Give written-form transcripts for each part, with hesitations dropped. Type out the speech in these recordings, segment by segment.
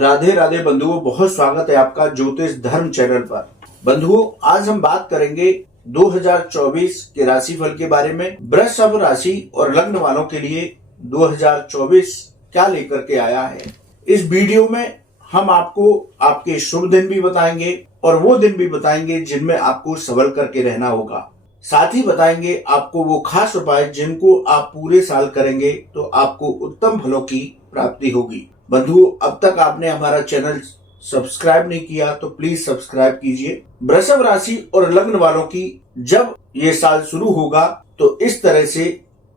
राधे राधे बंधुओं, बहुत स्वागत है आपका ज्योतिष धर्म चैनल पर। बंधुओं, आज हम बात करेंगे 2024 के राशिफल के बारे में। वृषभ राशि और लग्न वालों के लिए 2024 क्या लेकर के आया है। इस वीडियो में हम आपको आपके शुभ दिन भी बताएंगे और वो दिन भी बताएंगे जिनमें आपको संभल करके रहना होगा। साथ ही बताएंगे आपको वो खास उपाय जिनको आप पूरे साल करेंगे तो आपको उत्तम फलों की प्राप्ति होगी। बंधुओं, अब तक आपने हमारा चैनल सब्सक्राइब नहीं किया तो प्लीज सब्सक्राइब कीजिए। वृषभ राशि और लग्न वालों की जब ये साल शुरू होगा तो इस तरह से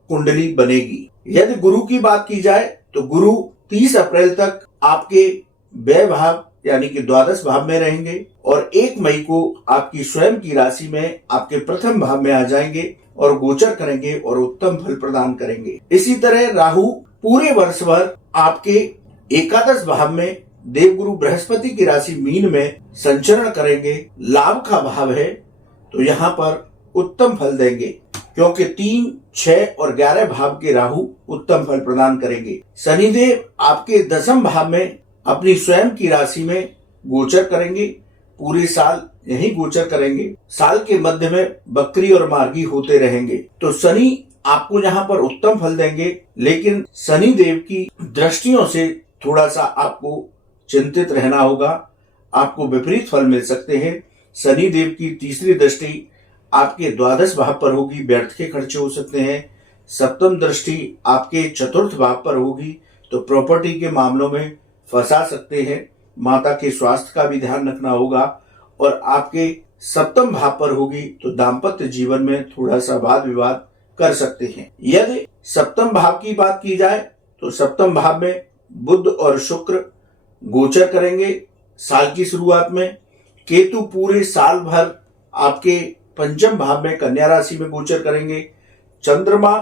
कुंडली बनेगी। यदि गुरु की बात की जाए तो गुरु 30 अप्रैल तक आपके व्यय भाव यानी कि द्वादश भाव में रहेंगे और 1 मई को आपकी स्वयं की राशि में आपके प्रथम भाव में आ जाएंगे और गोचर करेंगे और उत्तम फल प्रदान करेंगे। इसी तरह राहु पूरे वर्ष भर आपके एकादश भाव में देवगुरु बृहस्पति की राशि मीन में संचरण करेंगे। लाभ का भाव है तो यहाँ पर उत्तम फल देंगे क्योंकि 3, 6 और 11 भाव के राहु उत्तम फल प्रदान करेंगे। शनिदेव आपके 10वें भाव में अपनी स्वयं की राशि में गोचर करेंगे। पूरे साल यही गोचर करेंगे। साल के मध्य में बकरी और मार्गी होते रहेंगे तो शनि आपको यहाँ पर उत्तम फल देंगे, लेकिन शनि देव की दृष्टियों से थोड़ा सा आपको चिंतित रहना होगा। आपको विपरीत फल मिल सकते हैं। शनि देव की तीसरी दृष्टि आपके द्वादश भाव पर होगी, व्यर्थ के खर्चे हो सकते हैं। सप्तम दृष्टि आपके चतुर्थ भाव पर होगी तो प्रॉपर्टी के मामलों में फंसा सकते हैं। माता के स्वास्थ्य का भी ध्यान रखना होगा और आपके सप्तम भाव पर होगी तो दाम्पत्य जीवन में थोड़ा सा वाद विवाद कर सकते हैं। यदि सप्तम भाव की बात की जाए तो सप्तम भाव में बुध और शुक्र गोचर करेंगे साल की शुरुआत में। केतु पूरे साल भर आपके पंचम भाव में कन्या राशि में गोचर करेंगे। चंद्रमा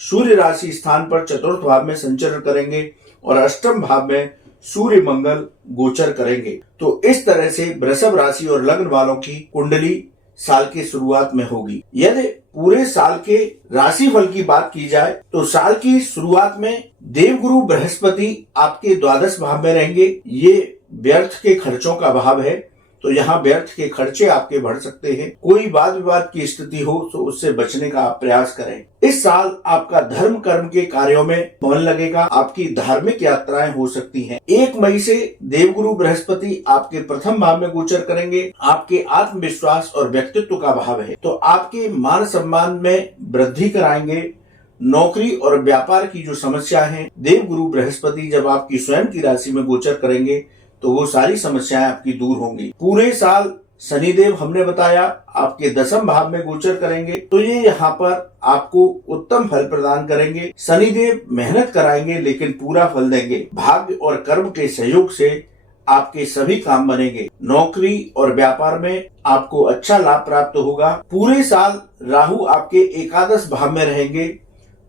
सूर्य राशि स्थान पर चतुर्थ भाव में संचरण करेंगे और अष्टम भाव में सूर्य मंगल गोचर करेंगे। तो इस तरह से वृषभ राशि और लग्न वालों की कुंडली साल के शुरुआत में होगी। यदि पूरे साल के राशिफल की बात की जाए तो साल की शुरुआत में देवगुरु बृहस्पति आपके द्वादश भाव में रहेंगे। ये व्यर्थ के खर्चों का भाव है तो यहाँ व्यर्थ के खर्चे आपके बढ़ सकते हैं। कोई वाद विवाद की स्थिति हो तो उससे बचने का आप प्रयास करें। इस साल आपका धर्म कर्म के कार्यों में मन लगेगा। आपकी धार्मिक यात्राएं हो सकती हैं। 1 मई से देवगुरु बृहस्पति आपके प्रथम भाव में गोचर करेंगे। आपके आत्मविश्वास और व्यक्तित्व का भाव है तो आपके मान सम्मान में वृद्धि कराएंगे। नौकरी और व्यापार की जो समस्या है, देवगुरु बृहस्पति जब आपकी स्वयं की राशि में गोचर करेंगे तो वो सारी समस्याएं आपकी दूर होंगी। पूरे साल शनिदेव हमने बताया आपके 10वें भाव में गोचर करेंगे तो ये यहाँ पर आपको उत्तम फल प्रदान करेंगे। शनिदेव मेहनत कराएंगे लेकिन पूरा फल देंगे। भाग्य और कर्म के सहयोग से आपके सभी काम बनेंगे। नौकरी और व्यापार में आपको अच्छा लाभ प्राप्त होगा। पूरे साल राहु आपके एकादश भाव में रहेंगे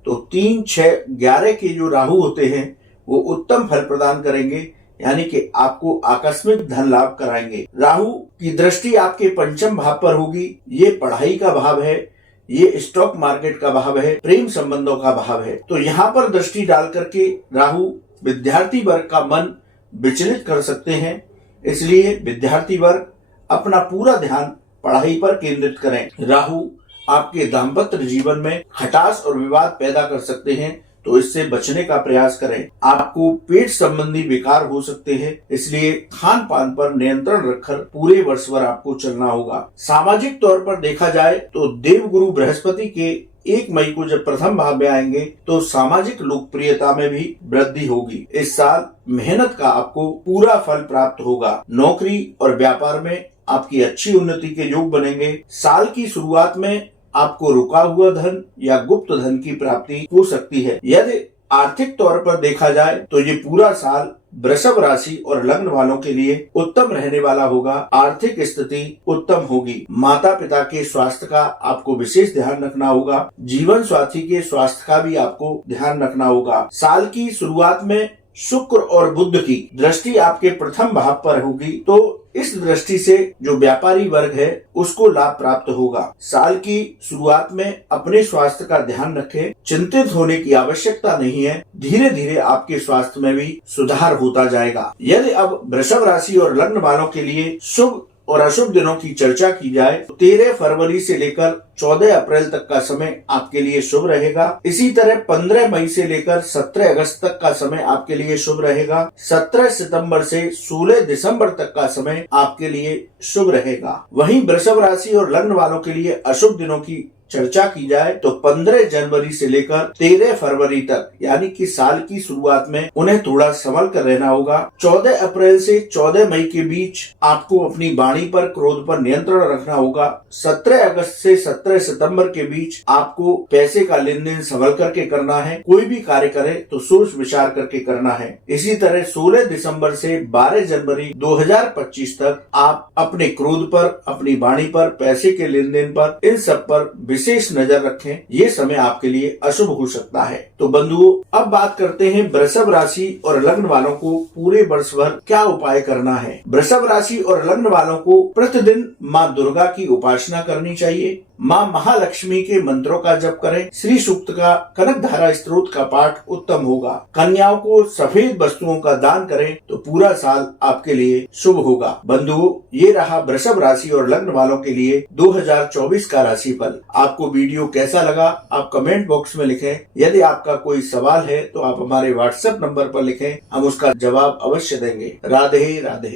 तो 3, 6, 11 के जो राहु होते हैं वो उत्तम फल प्रदान करेंगे, यानी कि आपको आकस्मिक धन लाभ कराएंगे। राहु की दृष्टि आपके पंचम भाव पर होगी। ये पढ़ाई का भाव है, ये स्टॉक मार्केट का भाव है, प्रेम संबंधों का भाव है। तो यहाँ पर दृष्टि डाल करके राहु विद्यार्थी वर्ग का मन विचलित कर सकते हैं। इसलिए विद्यार्थी वर्ग अपना पूरा ध्यान पढ़ाई पर केंद्रित करें। राहु आपके दाम्पत्य जीवन में खटास और विवाद पैदा कर सकते हैं तो इससे बचने का प्रयास करें। आपको पेट संबंधी विकार हो सकते हैं, इसलिए खान पान पर नियंत्रण रखकर पूरे वर्ष भर आपको चलना होगा। सामाजिक तौर पर देखा जाए तो देवगुरु बृहस्पति के 1 मई को जब प्रथम भाव में आएंगे तो सामाजिक लोकप्रियता में भी वृद्धि होगी। इस साल मेहनत का आपको पूरा फल प्राप्त होगा। नौकरी और व्यापार में आपकी अच्छी उन्नति के योग बनेंगे। साल की शुरुआत में आपको रुका हुआ धन या गुप्त धन की प्राप्ति हो सकती है। यदि आर्थिक तौर पर देखा जाए तो ये पूरा साल वृषभ राशि और लग्न वालों के लिए उत्तम रहने वाला होगा। आर्थिक स्थिति उत्तम होगी। माता पिता के स्वास्थ्य का आपको विशेष ध्यान रखना होगा। जीवन साथी के स्वास्थ्य का भी आपको ध्यान रखना होगा। साल की शुरुआत में शुक्र और बुध की दृष्टि आपके प्रथम भाव पर होगी, तो इस दृष्टि से जो व्यापारी वर्ग है उसको लाभ प्राप्त होगा। साल की शुरुआत में अपने स्वास्थ्य का ध्यान रखें, चिंतित होने की आवश्यकता नहीं है। धीरे धीरे आपके स्वास्थ्य में भी सुधार होता जाएगा। यदि अब वृषभ राशि और लग्न वालों के लिए शुभ और अशुभ दिनों की चर्चा की जाए तो 13 फरवरी से लेकर 14 अप्रैल तक का समय आपके लिए शुभ रहेगा। इसी तरह 15 मई से लेकर 17 अगस्त तक का समय आपके लिए शुभ रहेगा। 17 सितंबर से 16 दिसंबर तक का समय आपके लिए शुभ रहेगा। वहीं वृषभ राशि और लग्न वालों के लिए अशुभ दिनों की चर्चा की जाए तो 15 जनवरी से लेकर 13 फरवरी तक, यानी कि साल की शुरुआत में उन्हें थोड़ा संभल कर रहना होगा। 14 अप्रैल से 14 मई के बीच आपको अपनी वाणी पर, क्रोध पर नियंत्रण रखना होगा। 17 अगस्त से 17 सितंबर के बीच आपको पैसे का लेन देन संभल करके करना है। कोई भी कार्य करे तो सोच विचार करके करना है। इसी तरह 16 दिसंबर से 12 जनवरी 2025 तक आप अपने क्रोध पर, अपनी वाणी पर, पैसे के लेन देन पर, इन सब पर विशेष नजर रखें। ये समय आपके लिए अशुभ हो सकता है। तो बंधुओं, अब बात करते हैं वृषभ राशि और लग्न वालों को पूरे वर्ष भर क्या उपाय करना है। वृषभ राशि और लग्न वालों को प्रतिदिन माँ दुर्गा की उपासना करनी चाहिए। माँ महालक्ष्मी के मंत्रों का जप करें। श्री सूक्त का, कनक धारा स्तोत्र का पाठ उत्तम होगा। कन्याओं को सफेद वस्तुओं का दान करें तो पूरा साल आपके लिए शुभ होगा। बंधुओं, ये रहा वृषभ राशि और लग्न वालों के लिए 2024 का राशिफल। आपको वीडियो कैसा लगा आप कमेंट बॉक्स में लिखें। यदि आपका कोई सवाल है तो आप हमारे व्हाट्सएप नंबर पर लिखें, हम उसका जवाब अवश्य देंगे। राधे राधे।